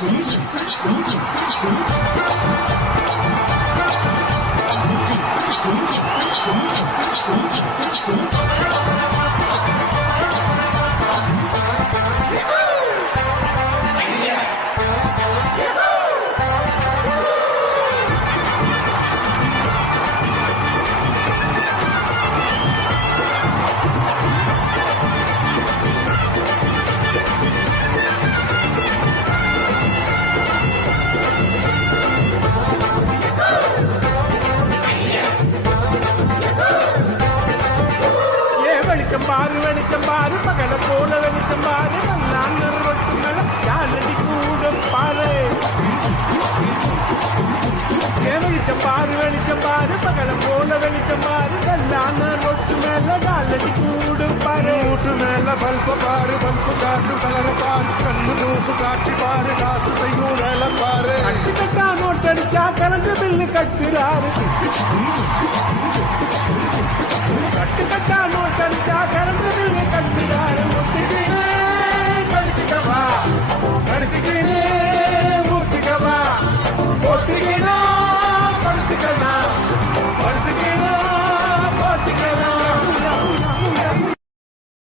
வெளிச்சம் பாரு பகல போல வெளிச்சம் பாரு நல்லான ரொட்டு மேல யாரடி கூட பாரு வெளிச்சம் பாரு பகல போல வெளிச்சம் பாரு நல்லான ரொட்டு மேல யாரடி கூட பாரு மூட்டு மேல பல்பு பாரு பல்பு காட்டு கலர பாரு கண்ணு தூசு காட்சி பாரு காசு செய்யும் வேலை பாரு கட்டி கட்டா நோட்டடிச்சா கலந்து பில்லு கட்டுறாரு